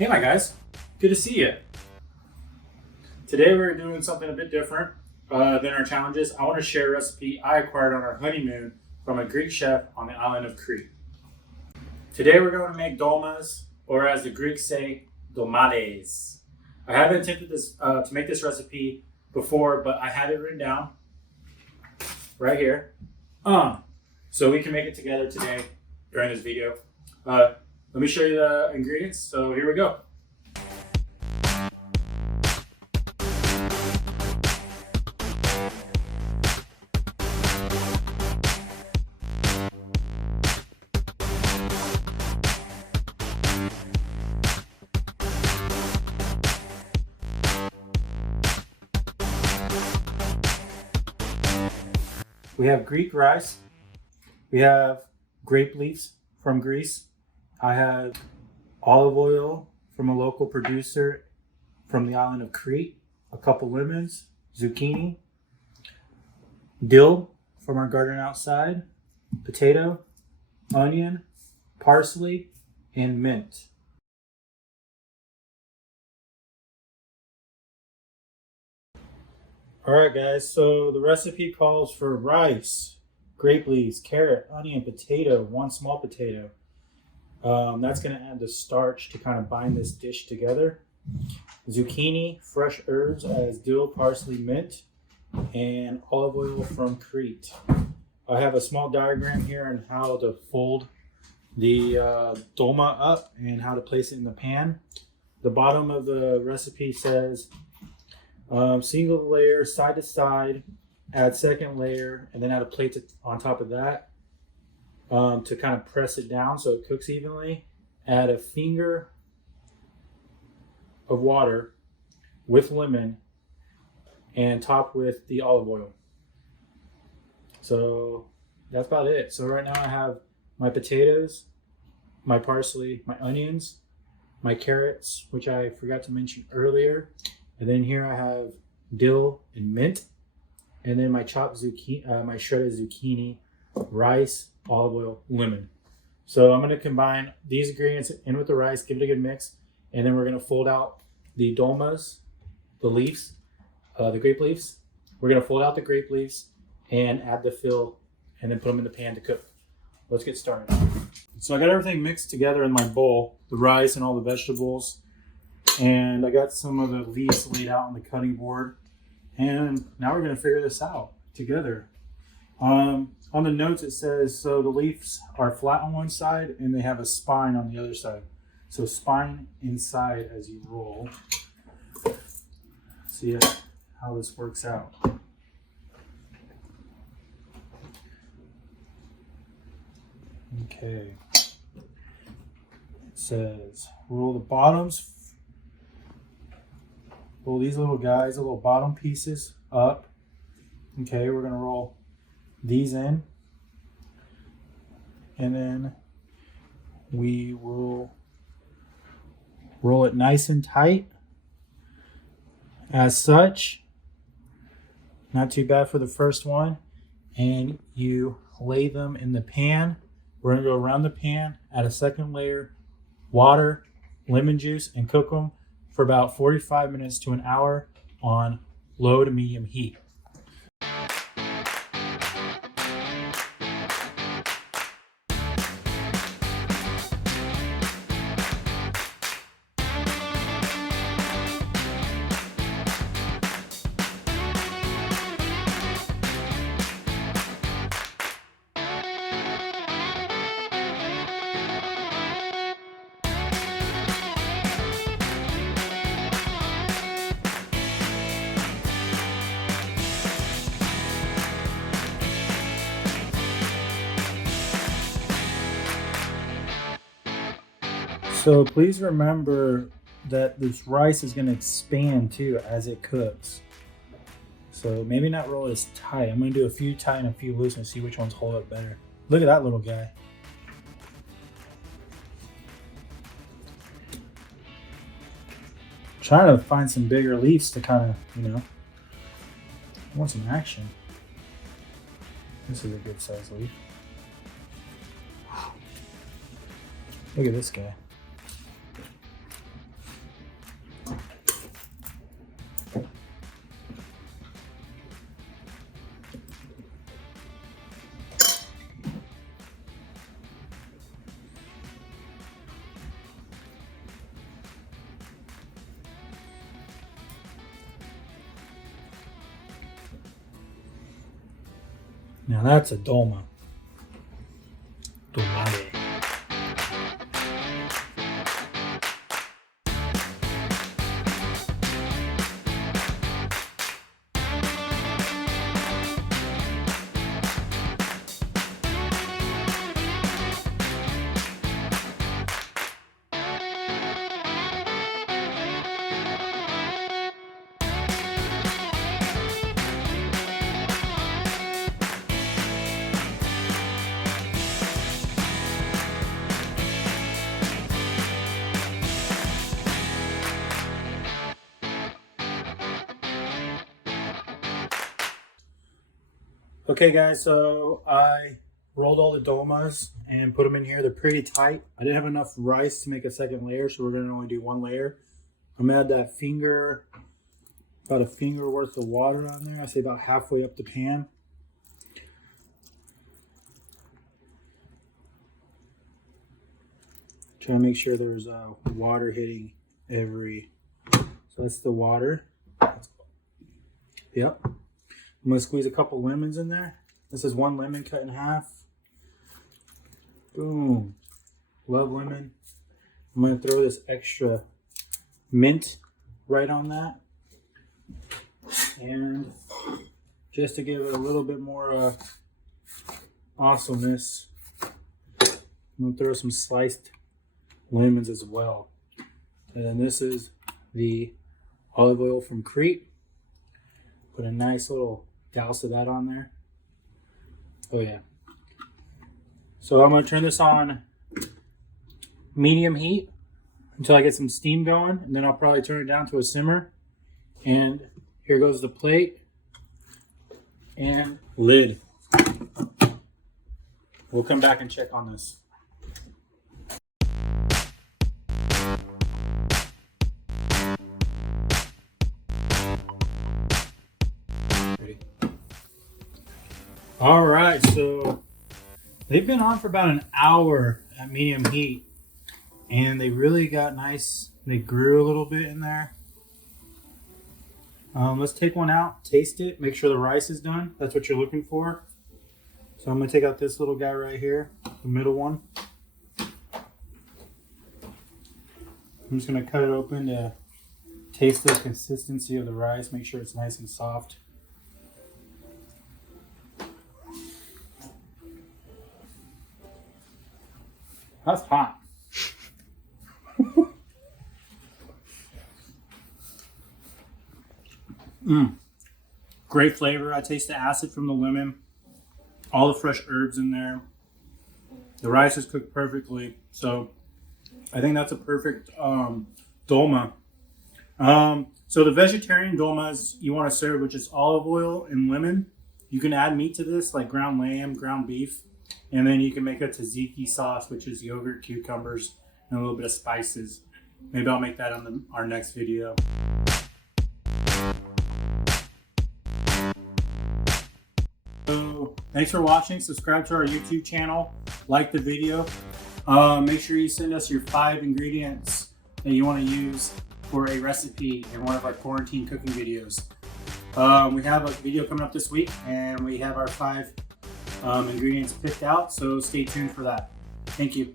Hey my guys, good to see you. Today we're doing something a bit different than our challenges. I want to share a recipe I acquired on our honeymoon from a Greek chef on the island of Crete. Today we're going to make dolmas, or as the Greeks say, Dolmades. I haven't attempted to make this recipe before, but I have it written down right here. So we can make it together today during this video. Let me show you the ingredients. So here we go. We have Greek rice. We have grape leaves from Greece. I have olive oil from a local producer from the island of Crete, a couple lemons, zucchini, dill from our garden outside, potato, onion, parsley, and mint. All right, guys, so the recipe calls for rice, grape leaves, carrot, onion, potato, one small potato. That's going to add the starch to kind of bind this dish together. Zucchini, fresh herbs as dill, parsley, mint, and olive oil from Crete. I have a small diagram here on how to fold the dolma up and how to place it in the pan. The bottom of the recipe says single layer side to side, add second layer, and then add a plate on top of that. To kind of press it down so it cooks evenly. Add a finger of water with lemon and top with the olive oil. So that's about it. So right now I have my potatoes, my parsley, my onions, my carrots, which I forgot to mention earlier. And then here I have dill and mint. And then my chopped zucchini, my shredded zucchini, rice, olive oil, lemon. So I'm going to combine these ingredients in with the rice, give it a good mix, and then we're going to fold out the dolmas, the leaves, the grape leaves. We're going to fold out the grape leaves and add the fill and then put them in the pan to cook. Let's get started. So I got everything mixed together in my bowl, the rice and all the vegetables, and I got some of the leaves laid out on the cutting board. And now we're going to figure this out together. On the notes it says, so the leaves are flat on one side and they have a spine on the other side. So spine inside as you roll. See how this works out. Okay. It says roll the bottoms. Roll these little guys, the little bottom pieces up. Okay, we're going to roll these in, and then we will roll it nice and tight as such. Not too bad for the first one. And you lay them in the pan. We're going to go around the pan, add a second layer, water, lemon juice, and cook them for about 45 minutes to an hour on low to medium heat. So please remember that this rice is going to expand too as it cooks. So maybe not roll as tight. I'm going to do a few tight and a few loose and see which ones hold up better. Look at that little guy. Trying to find some bigger leaves to kind of, I want some action. This is a good size leaf. Look at this guy. Now that's a dolma. Dolmade. Okay guys, so I rolled all the dolmas and put them in here. They're pretty tight. I didn't have enough rice to make a second layer, so we're gonna only do one layer. I'm gonna add that finger, about a finger worth of water on there. I say about halfway up the pan. Try to make sure there's water hitting every, so that's the water. Yep. I'm going to squeeze a couple lemons in there. This is one lemon cut in half. Boom. Love lemon. I'm going to throw this extra mint right on that. And just to give it a little bit more awesomeness, I'm going to throw some sliced lemons as well. And then this is the olive oil from Crete. Put a nice little douse of that on there. Oh yeah. So I'm going to turn this on medium heat until I get some steam going, and then I'll probably turn it down to a simmer. And here goes the plate and lid. We'll come back and check on this. All right, so they've been on for about an hour at medium heat, and they really got nice. They grew a little bit in there. Let's take one out, taste it, make sure the rice is done. That's what you're looking for. So I'm gonna take out this little guy right here, the middle one. I'm just gonna cut it open to taste the consistency of the rice, make sure it's nice and soft. That's hot. Great flavor. I taste the acid from the lemon. All the fresh herbs in there. The rice is cooked perfectly. So I think that's a perfect dolma. So the vegetarian dolmas you want to serve with just olive oil and lemon. You can add meat to this, like ground lamb, ground beef. And then you can make a tzatziki sauce, which is yogurt, cucumbers, and a little bit of spices. Maybe I'll make that on our next video. So thanks for watching. Subscribe to our YouTube channel. Like the video. Make sure you send us your 5 ingredients that you want to use for a recipe in one of our quarantine cooking videos. We have a video coming up this week, and we have our 5 ingredients picked out, so stay tuned for that. Thank you.